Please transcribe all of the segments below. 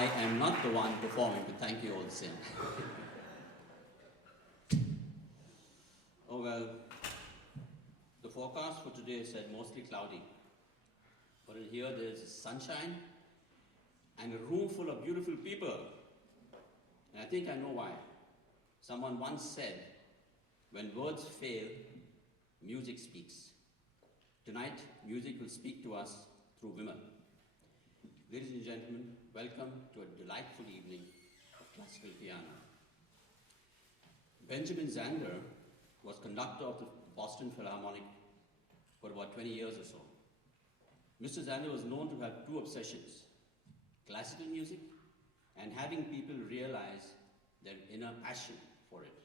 I am not the one performing, but thank you all the same. Oh well, the forecast for today said mostly cloudy. But in here there's sunshine and a room full of beautiful people. And I think I know why. Someone once said, when words fail, music speaks. Tonight, music will speak to us through Vimal. Ladies and gentlemen, welcome to a delightful evening of classical piano. Benjamin Zander was conductor of the Boston Philharmonic for about 20 years or so. Mr. Zander was known to have two obsessions: classical music and having people realize their inner passion for it.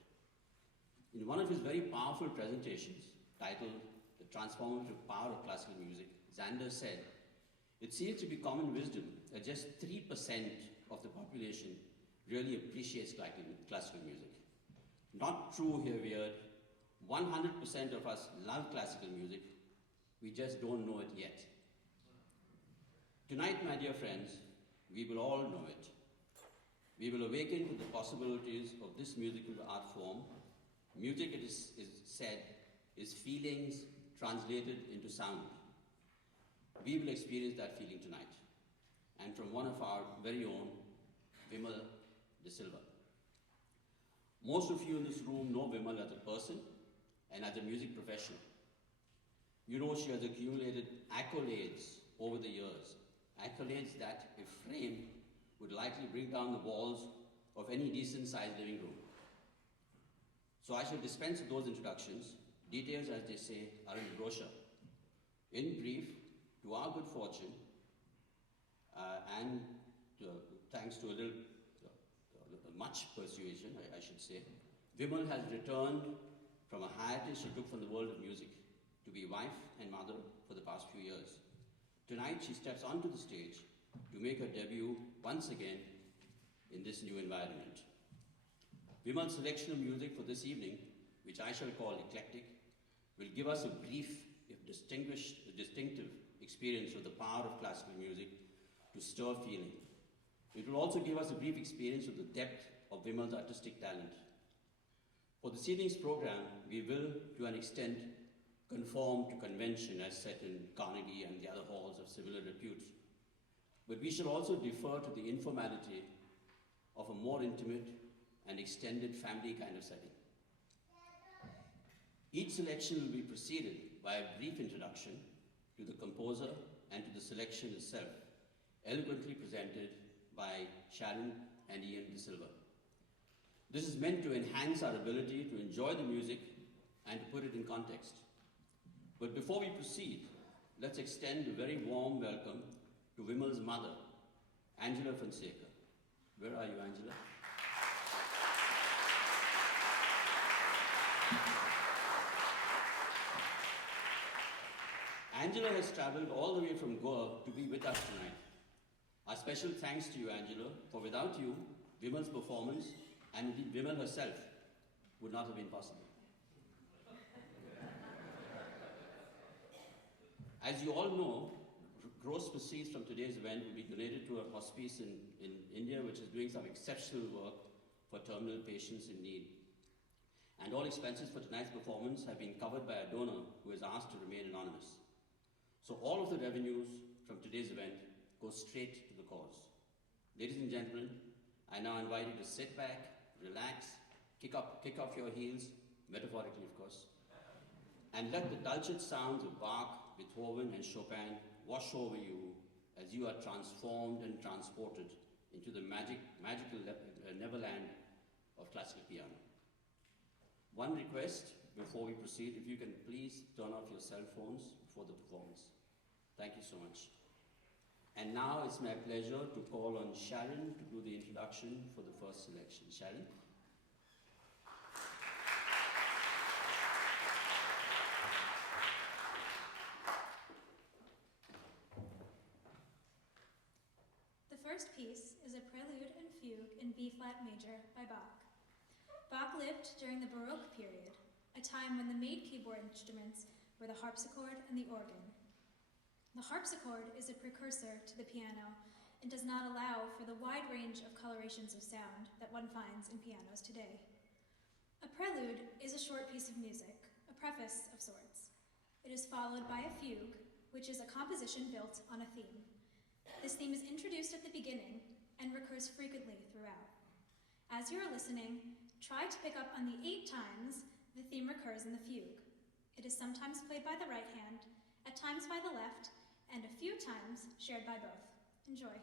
In one of his very powerful presentations, titled The Transformative Power of Classical Music, Zander said, "It seems to be common wisdom that just 3% of the population really appreciates classical music. Not true here, weird. 100% of us love classical music. We just don't know it yet." Tonight, my dear friends, we will all know it. We will awaken to the possibilities of this musical art form. Music, it is said, is feelings translated into sound. We will experience that feeling tonight, and from one of our very own, Vimal De Silva. Most of you in this room know Vimal as a person and as a music professional. You know she has accumulated accolades over the years, accolades that, if framed, would likely bring down the walls of any decent-sized living room. So I shall dispense with those introductions. Details, as they say, are in the brochure. In brief, to our good fortune, and thanks to a little, much persuasion, I should say, Vimal has returned from a hiatus she took from the world of music to be wife and mother for the past few years. Tonight, she steps onto the stage to make her debut once again in this new environment. Vimal's selection of music for this evening, which I shall call eclectic, will give us a brief, if distinctive experience of the power of classical music to stir feeling. It will also give us a brief experience of the depth of Vimal's artistic talent. For this evening's program, we will, to an extent, conform to convention as set in Carnegie and the other halls of similar repute. But we shall also defer to the informality of a more intimate and extended family kind of setting. Each selection will be preceded by a brief introduction to the composer and to the selection itself, eloquently presented by Sharon and Ian De Silva. This is meant to enhance our ability to enjoy the music and to put it in context. But before we proceed, let's extend a very warm welcome to Vimal's mother, Angela Fonseca. Where are you, Angela? Angela has traveled all the way from Goa to be with us tonight. Our special thanks to you, Angela, for without you, Vimal's performance, and indeed Vimal herself, would not have been possible. As you all know, gross proceeds from today's event will be donated to a hospice in India, which is doing some exceptional work for terminal patients in need. And all expenses for tonight's performance have been covered by a donor who has asked to remain anonymous. So all of the revenues from today's event go straight to the cause. Ladies and gentlemen, I now invite you to sit back, relax, kick off your heels, metaphorically of course, and let the dulcet sounds of Bach, Beethoven, and Chopin wash over you as you are transformed and transported into the magical neverland of classical piano. One request before we proceed: if you can please turn off your cell phones before the performance. Thank you so much. And now it's my pleasure to call on Sharon to do the introduction for the first selection. Sharon? The first piece is a prelude and fugue in B-flat major by Bach. Bach lived during the Baroque period, a time when the main keyboard instruments were the harpsichord and the organ. The harpsichord is a precursor to the piano and does not allow for the wide range of colorations of sound that one finds in pianos today. A prelude is a short piece of music, a preface of sorts. It is followed by a fugue, which is a composition built on a theme. This theme is introduced at the beginning and recurs frequently throughout. As you are listening, try to pick up on the 8 times the theme recurs in the fugue. It is sometimes played by the right hand, at times by the left, and a few times shared by both. Enjoy.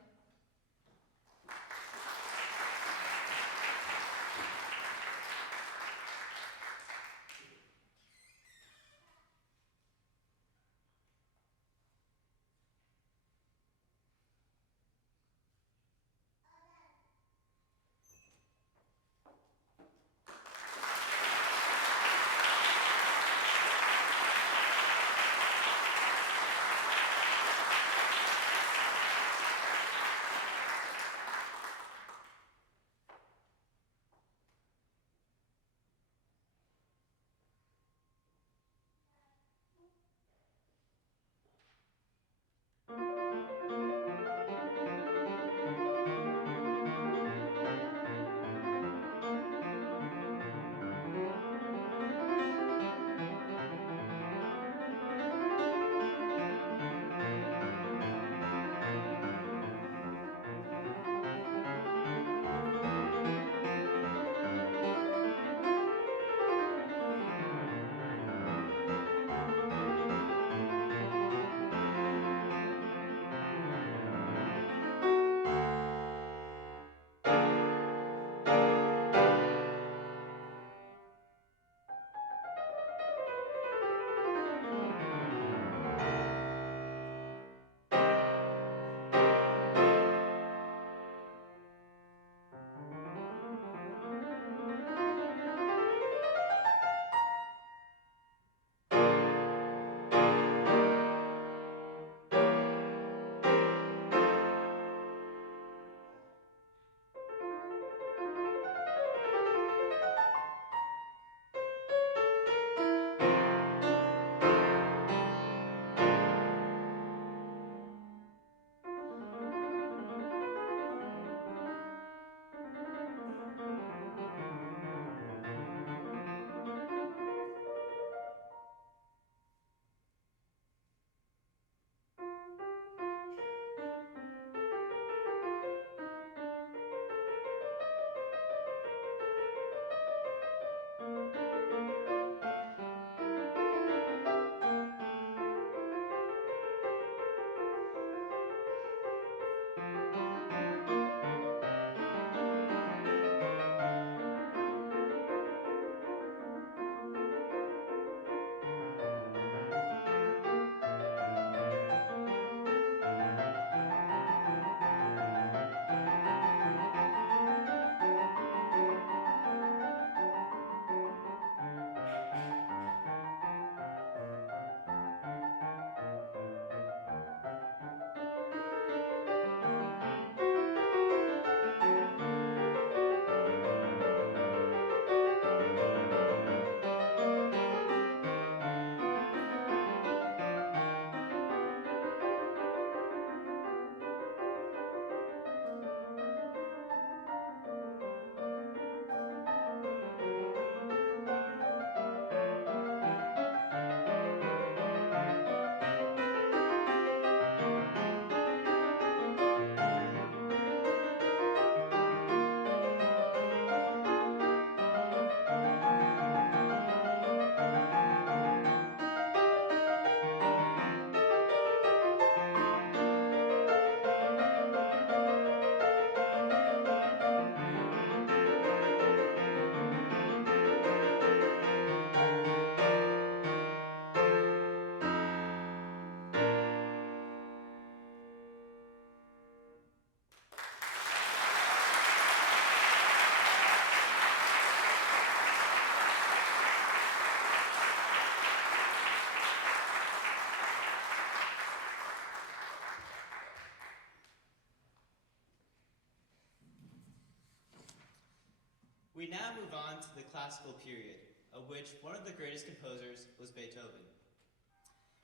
We now move on to the classical period, of which one of the greatest composers was Beethoven.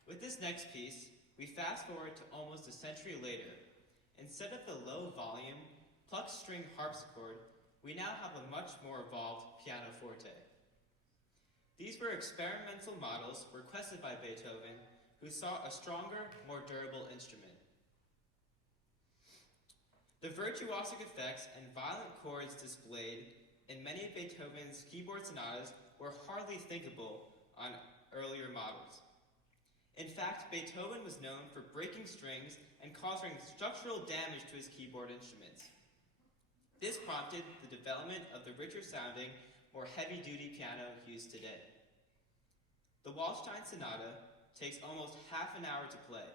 With this next piece, we fast forward to almost a century later, Instead of the low volume, plucked string harpsichord, we now have a much more evolved pianoforte. These were experimental models requested by Beethoven, who sought a stronger, more durable instrument. The virtuosic effects and violent chords displayed in many of Beethoven's keyboard sonatas were hardly thinkable on earlier models. In fact, Beethoven was known for breaking strings and causing structural damage to his keyboard instruments. This prompted the development of the richer sounding, more heavy-duty piano used today. The Waldstein Sonata takes almost half an hour to play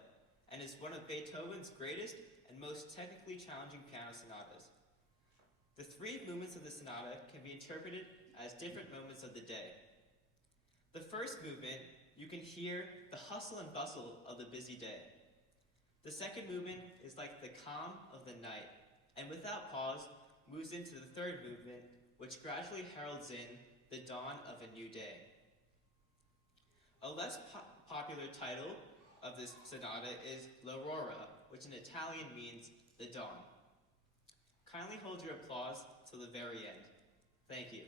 and is one of Beethoven's greatest and most technically challenging piano sonatas. The three movements of the sonata can be interpreted as different moments of the day. The first movement, you can hear the hustle and bustle of the busy day. The second movement is like the calm of the night, and without pause, moves into the third movement, which gradually heralds in the dawn of a new day. A less popular title of this sonata is L'Aurora, which in Italian means the dawn. Kindly hold your applause till the very end. Thank you.